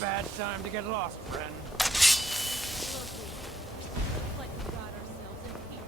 bad time to get lost, friend. Looks like we got ourselves in here.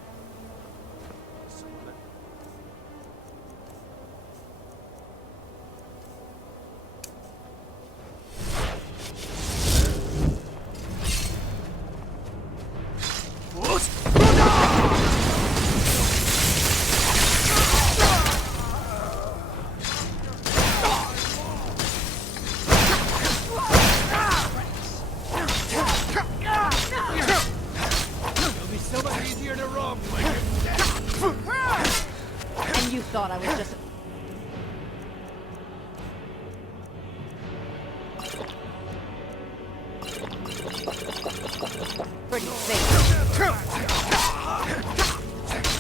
And you thought I was just... pretty safe.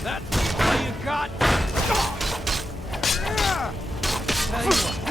That's all you got? Tell you what.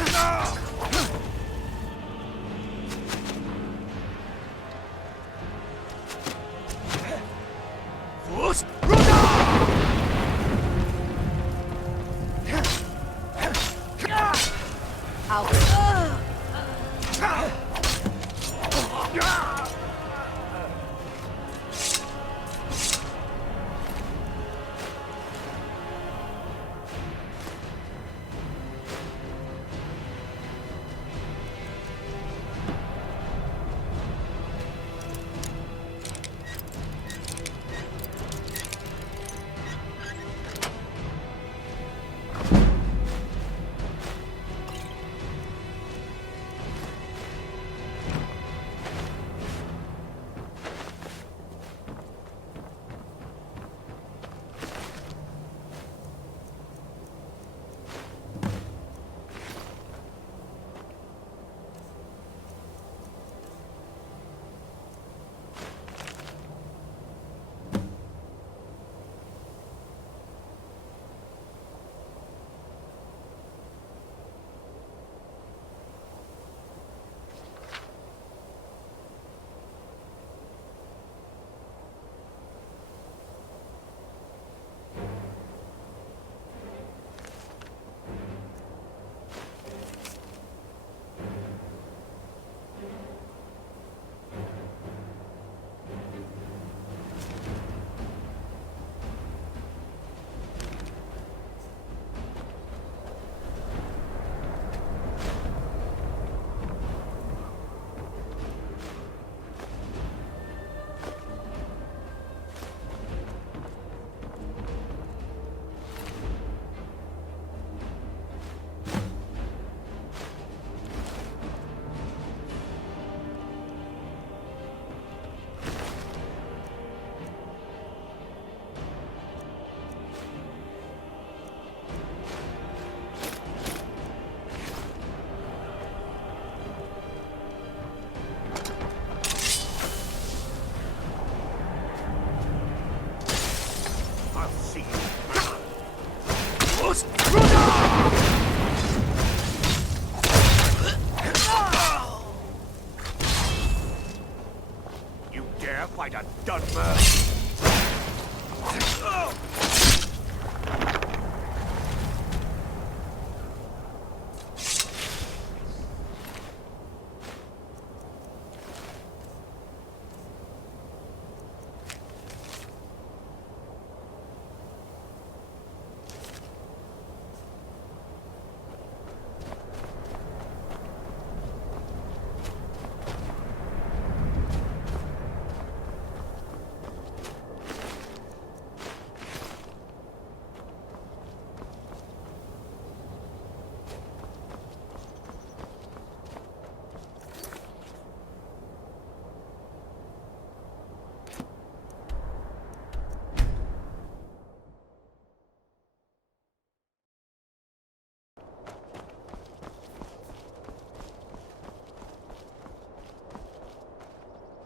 You dare fight a Dunmer?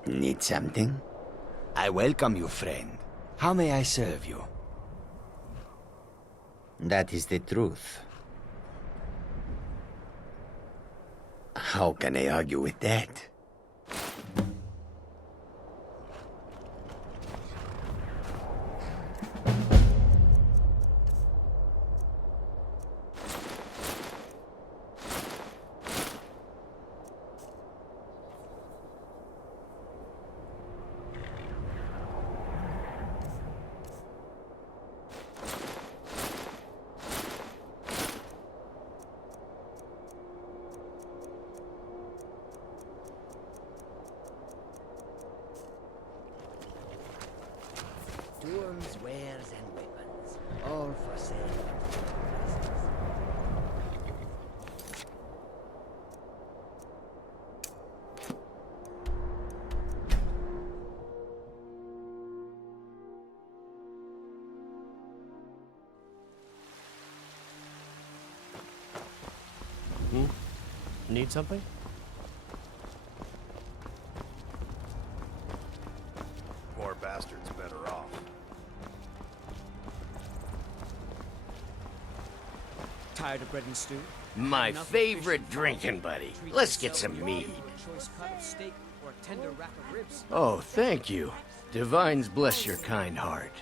Need something? I welcome you, friend. How may I serve you? That is the truth. How can I argue with that? Need something? Poor bastard's better off. Tired of bread and stew? My Enough of favorite fish and drinking fowl? buddy. Treat Let's get yourself some to a mead. choice cut of steak or a tender rack of ribs. Oh, thank you. Divines bless your kind heart.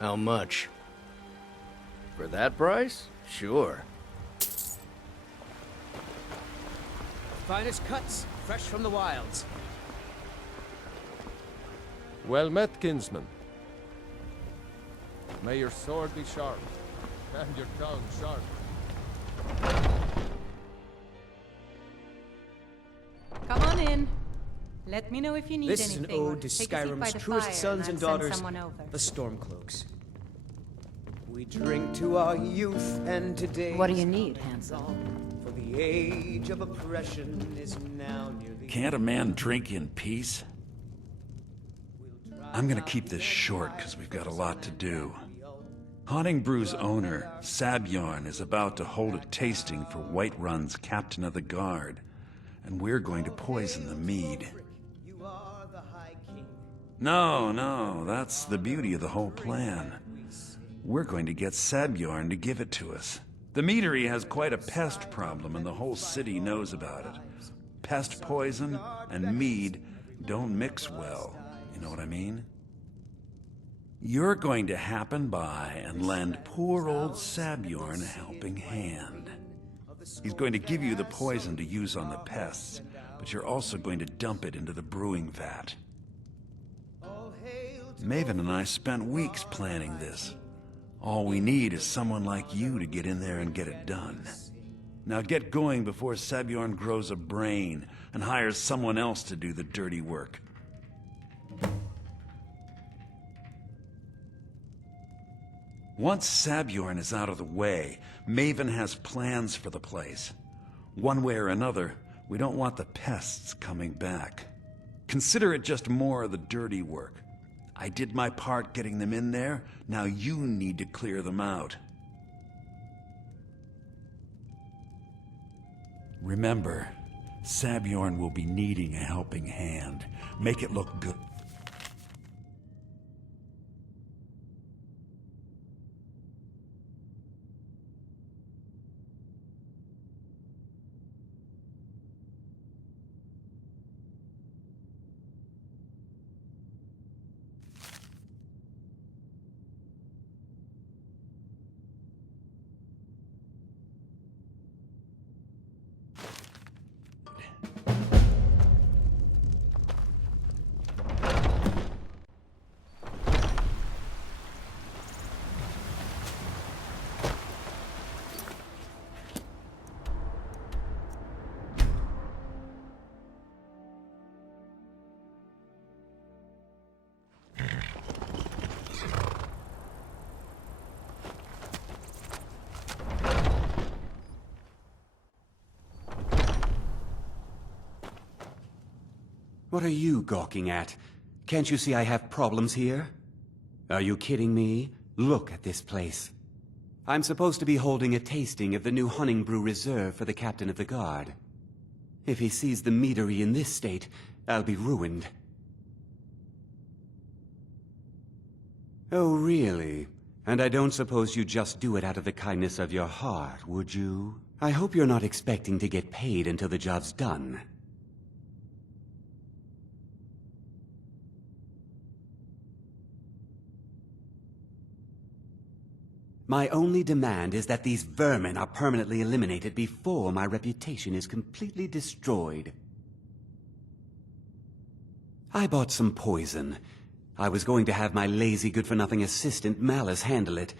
How much? For that price? Sure. Finest cuts, fresh from the wilds. Well met, kinsman. May your sword be sharp, and your tongue sharp. Come on in. Let me know if you need This is anything. an or ode to take a seat by Skyrim's the truest fire sons and I'll send daughters, someone over. the Stormcloaks. We drink to our youth and today. What do you need, handsome? For the age of oppression is now nearly. Can't a man drink in peace? I'm gonna keep this short because we've got a lot to do. Haunting Brew's owner, Sabjorn, is about to hold a tasting for Whiterun's captain of the guard, and we're going to poison the mead. You are the High King. No, that's the beauty of the whole plan. We're going to get Sabjorn to give it to us. The meadery has quite a pest problem, and the whole city knows about it. Pest poison and mead don't mix well, you know what I mean? You're going to happen by and lend poor old Sabjorn a helping hand. He's going to give you the poison to use on the pests, but you're also going to dump it into the brewing vat. Maven and I spent weeks planning this. All we need is someone like you to get in there and get it done. Now get going before Sabjorn grows a brain and hires someone else to do the dirty work. Once Sabjorn is out of the way, Maven has plans for the place. One way or another, we don't want the pests coming back. Consider it just more of the dirty work. I did my part getting them in there, now you need to clear them out. Remember, Sabjorn will be needing a helping hand. Make it look good. What are you gawking at? Can't you see I have problems here? Are you kidding me? Look at this place. I'm supposed to be holding a tasting of the new Hunting Brew Reserve for the captain of the guard. If he sees the meadery in this state, I'll be ruined. Oh, really? And I don't suppose you'd just do it out of the kindness of your heart, would you? I hope you're not expecting to get paid until the job's done. My only demand is that these vermin are permanently eliminated before my reputation is completely destroyed. I bought some poison. I was going to have my lazy good-for-nothing assistant Malice handle it,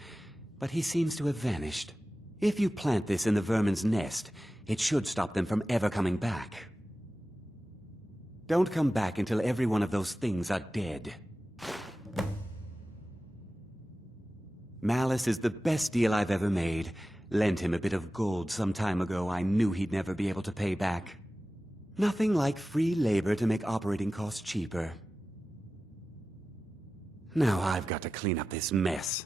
but he seems to have vanished. If you plant this in the vermin's nest, it should stop them from ever coming back. Don't come back until every one of those things are dead. Malice is the best deal I've ever made. Lent him a bit of gold some time ago I knew he'd never be able to pay back. Nothing like free labor to make operating costs cheaper. Now I've got to clean up this mess.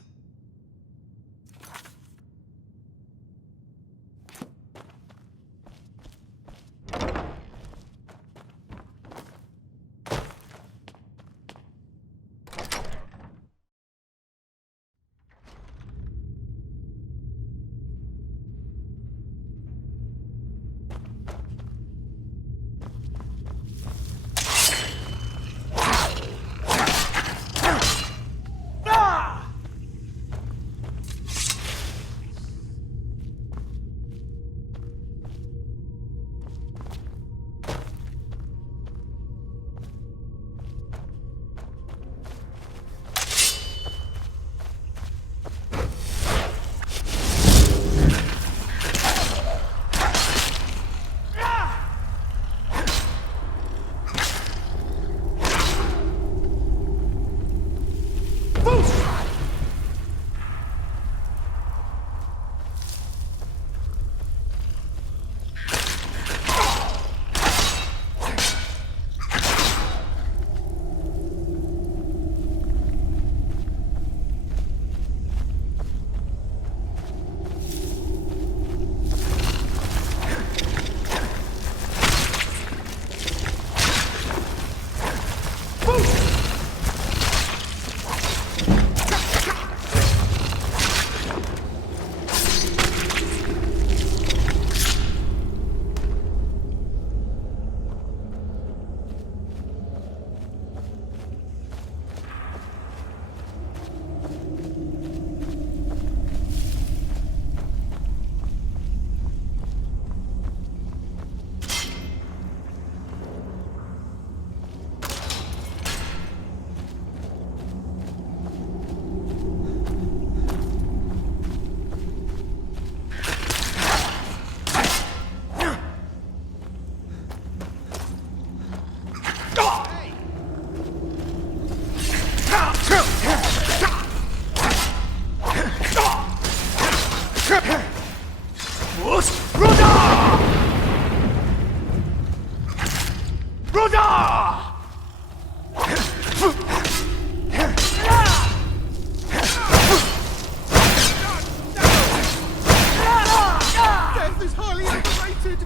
Death is highly underrated!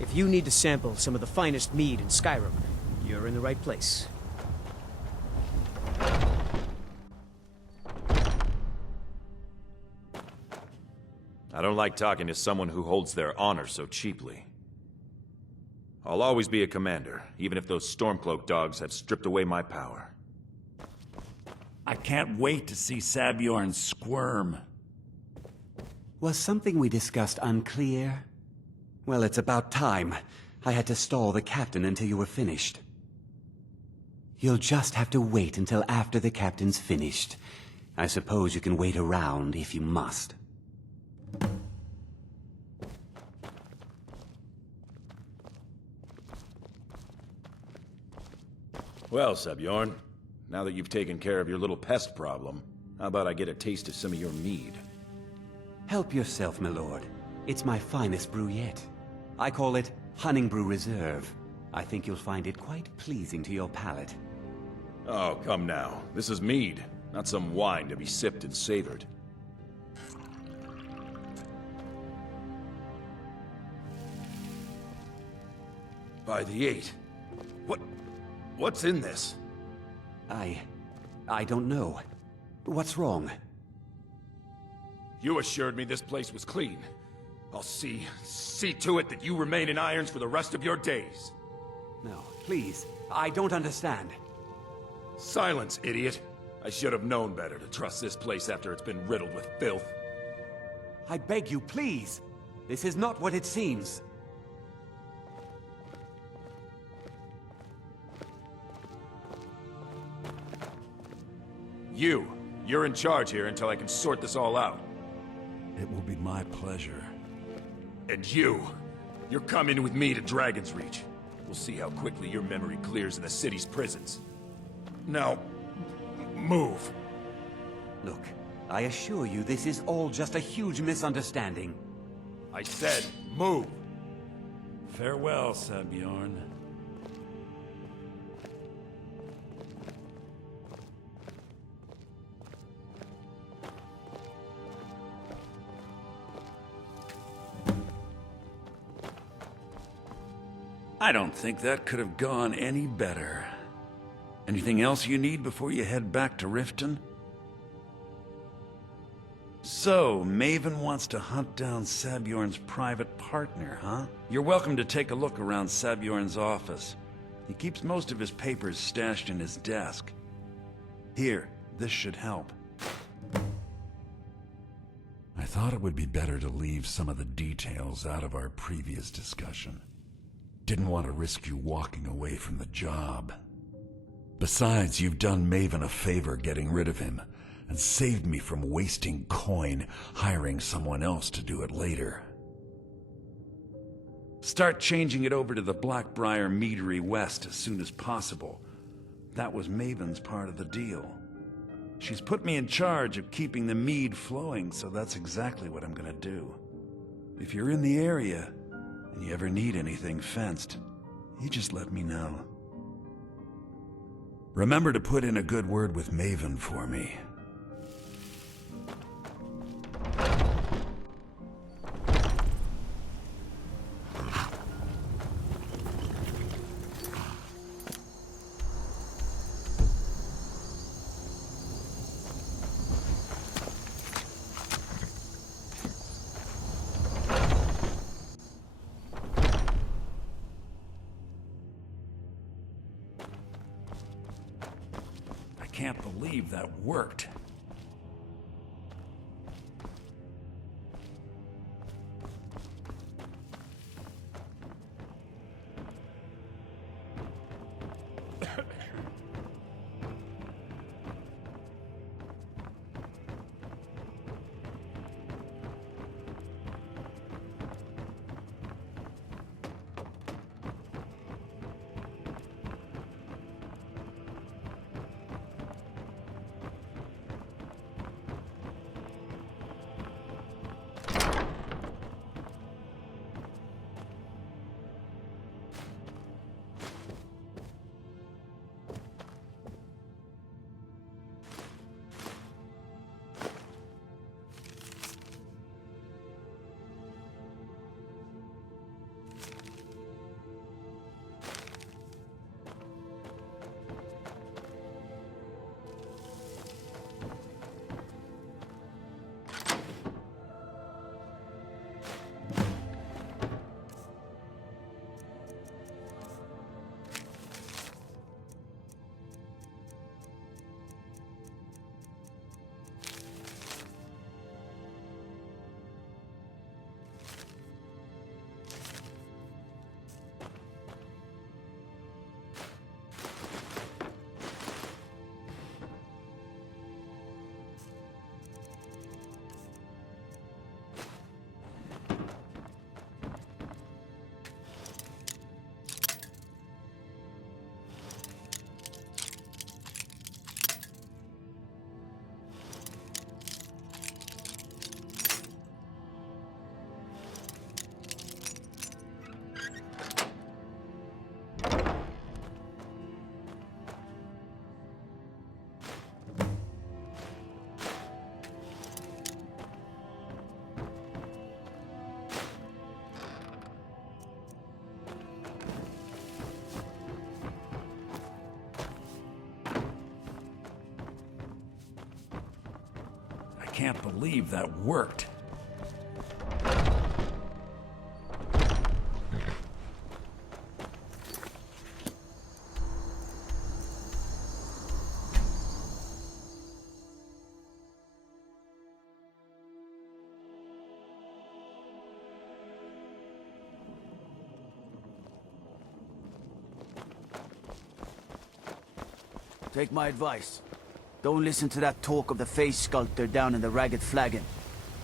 If you need to sample some of the finest mead in Skyrim, you're in the right place. I don't like talking to someone who holds their honor so cheaply. I'll always be a commander, even if those Stormcloak dogs have stripped away my power. I can't wait to see Sabjorn squirm. Was something we discussed unclear? Well, it's about time. I had to stall the captain until you were finished. You'll just have to wait until after the captain's finished. I suppose you can wait around if you must. Well, Sabjorn, now that you've taken care of your little pest problem, how about I get a taste of some of your mead? Help yourself, my lord. It's my finest brew yet. I call it Honningbrew Reserve. I think you'll find it quite pleasing to your palate. Oh, come now. This is mead, not some wine to be sipped and savored. By the 8. What's in this? I don't know. What's wrong? You assured me this place was clean. I'll see to it that you remain in irons for the rest of your days. No, please. I don't understand. Silence, idiot. I should have known better to trust this place after it's been riddled with filth. I beg you, please. This is not what it seems. You're in charge here until I can sort this all out. It will be my pleasure. And you're coming with me to Dragon's Reach. We'll see how quickly your memory clears in the city's prisons. Now, move. Look, I assure you this is all just a huge misunderstanding. I said, move. Farewell, Sabjorn. I don't think that could have gone any better. Anything else you need before you head back to Riften? So, Maven wants to hunt down Sabjorn's private partner, huh? You're welcome to take a look around Sabjorn's office. He keeps most of his papers stashed in his desk. Here, this should help. I thought it would be better to leave some of the details out of our previous discussion. Didn't want to risk you walking away from the job. Besides, you've done Maven a favor getting rid of him, and saved me from wasting coin hiring someone else to do it later. Start changing it over to the Blackbriar Meadery West as soon as possible. That was Maven's part of the deal. She's put me in charge of keeping the mead flowing, so that's exactly what I'm gonna do. If you're in the area, and you ever need anything fenced, you just let me know. Remember to put in a good word with Maven for me. I can't believe that worked. I can't believe that worked. Take my advice. Don't listen to that talk of the face sculptor down in the Ragged Flagon.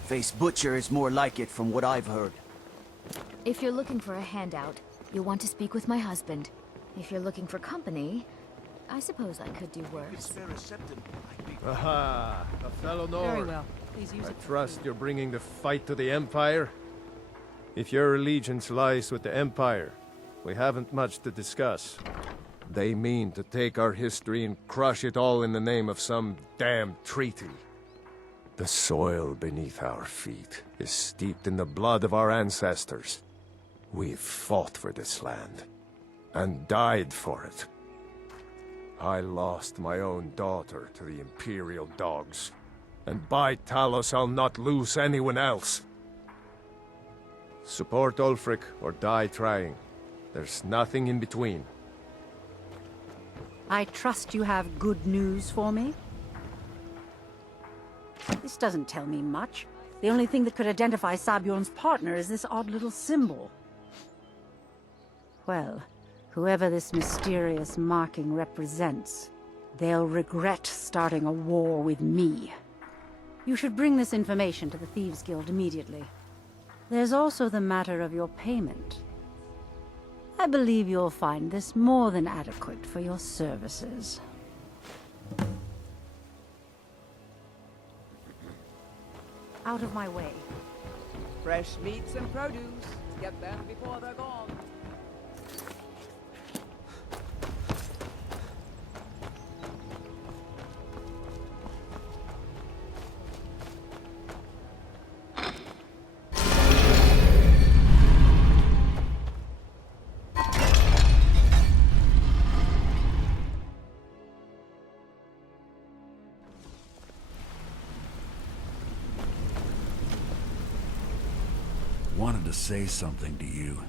Face butcher is more like it from what I've heard. If you're looking for a handout, you'll want to speak with my husband. If you're looking for company, I suppose I could do worse. Aha! A fellow Nord. Very well. Please use I it. trust you're bringing the fight to the Empire? If your allegiance lies with the Empire, we haven't much to discuss. They mean to take our history and crush it all in the name of some damn treaty. The soil beneath our feet is steeped in the blood of our ancestors. We've fought for this land, and died for it. I lost my own daughter to the Imperial dogs, and by Talos I'll not lose anyone else. Support Ulfric or die trying. There's nothing in between. I trust you have good news for me? This doesn't tell me much. The only thing that could identify Sabjorn's partner is this odd little symbol. Well, whoever this mysterious marking represents, they'll regret starting a war with me. You should bring this information to the Thieves' Guild immediately. There's also the matter of your payment. I believe you'll find this more than adequate for your services. Out of my way. Fresh meats and produce. Get them before they're gone. Wanted to say something to you.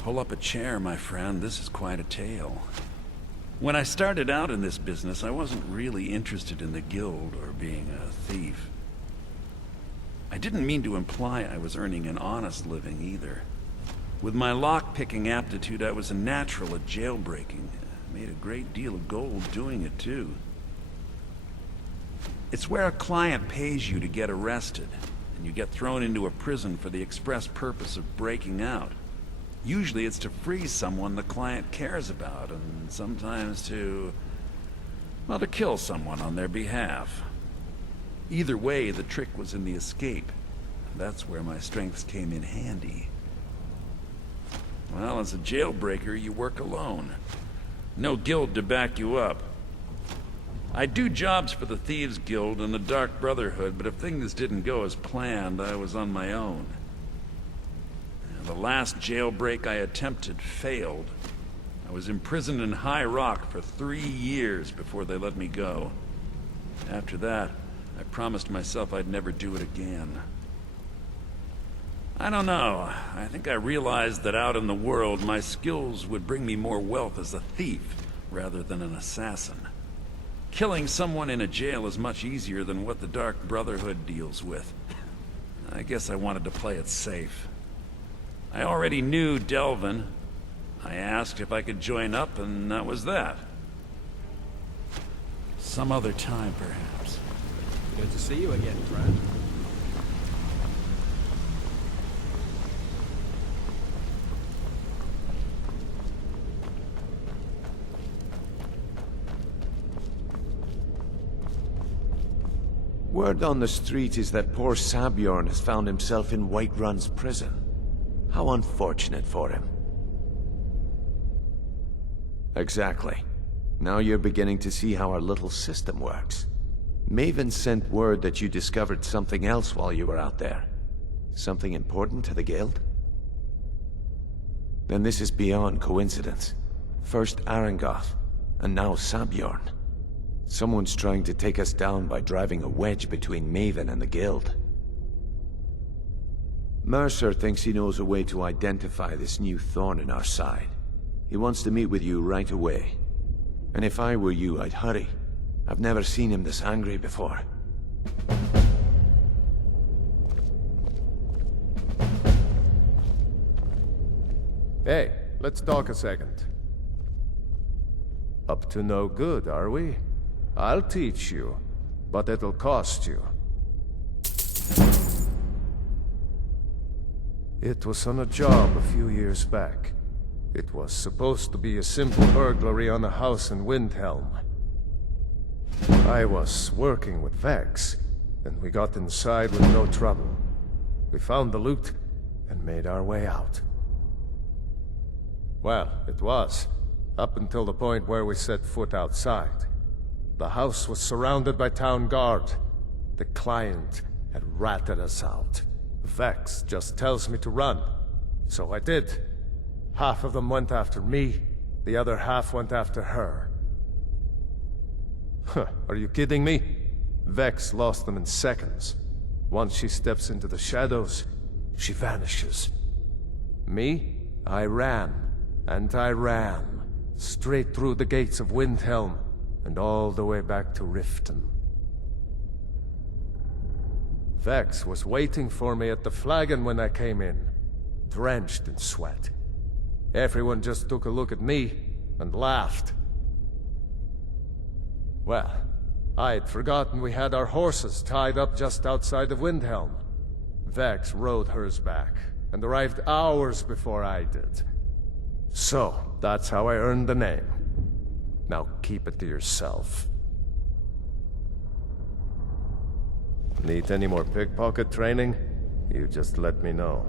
Pull up a chair, my friend. This is quite a tale. When I started out in this business, I wasn't really interested in the guild or being a thief. I didn't mean to imply I was earning an honest living either. With my lock-picking aptitude, I was a natural at jailbreaking. I made a great deal of gold doing it, too. It's where a client pays you to get arrested, and you get thrown into a prison for the express purpose of breaking out. Usually it's to free someone the client cares about, and sometimes to kill someone on their behalf. Either way, the trick was in the escape. That's where my strengths came in handy. Well, as a jailbreaker, you work alone. No guild to back you up. I do jobs for the Thieves' Guild and the Dark Brotherhood, but if things didn't go as planned, I was on my own. The last jailbreak I attempted failed. I was imprisoned in High Rock for 3 years before they let me go. After that, I promised myself I'd never do it again. I don't know. I think I realized that out in the world, my skills would bring me more wealth as a thief rather than an assassin. Killing someone in a jail is much easier than what the Dark Brotherhood deals with. I guess I wanted to play it safe. I already knew Delvin. I asked if I could join up, and that was that. Some other time, perhaps. Good to see you again, friend. Word on the street is that poor Sabjorn has found himself in Whiterun's prison. How unfortunate for him. Exactly. Now you're beginning to see how our little system works. Maven sent word that you discovered something else while you were out there. Something important to the guild? Then this is beyond coincidence. First Arangoth, and now Sabjorn. Someone's trying to take us down by driving a wedge between Maven and the guild. Mercer thinks he knows a way to identify this new thorn in our side. He wants to meet with you right away. And if I were you, I'd hurry. I've never seen him this angry before. Hey, let's talk a second. Up to no good, are we? I'll teach you, but it'll cost you. It was on a job a few years back. It was supposed to be a simple burglary on a house in Windhelm. I was working with Vex, and we got inside with no trouble. We found the loot, and made our way out. Well, it was, up until the point where we set foot outside. The house was surrounded by town guard. The client had ratted us out. Vex just tells me to run, so I did. Half of them went after me, the other half went after her. Huh, are you kidding me? Vex lost them in seconds. Once she steps into the shadows, she vanishes. Me? I ran, and I ran, straight through the gates of Windhelm, and all the way back to Riften. Vex was waiting for me at the flagon when I came in, drenched in sweat. Everyone just took a look at me and laughed. Well, I'd forgotten we had our horses tied up just outside of Windhelm. Vex rode hers back, and arrived hours before I did. So, that's how I earned the name. Now keep it to yourself. Need any more pickpocket training? You just let me know.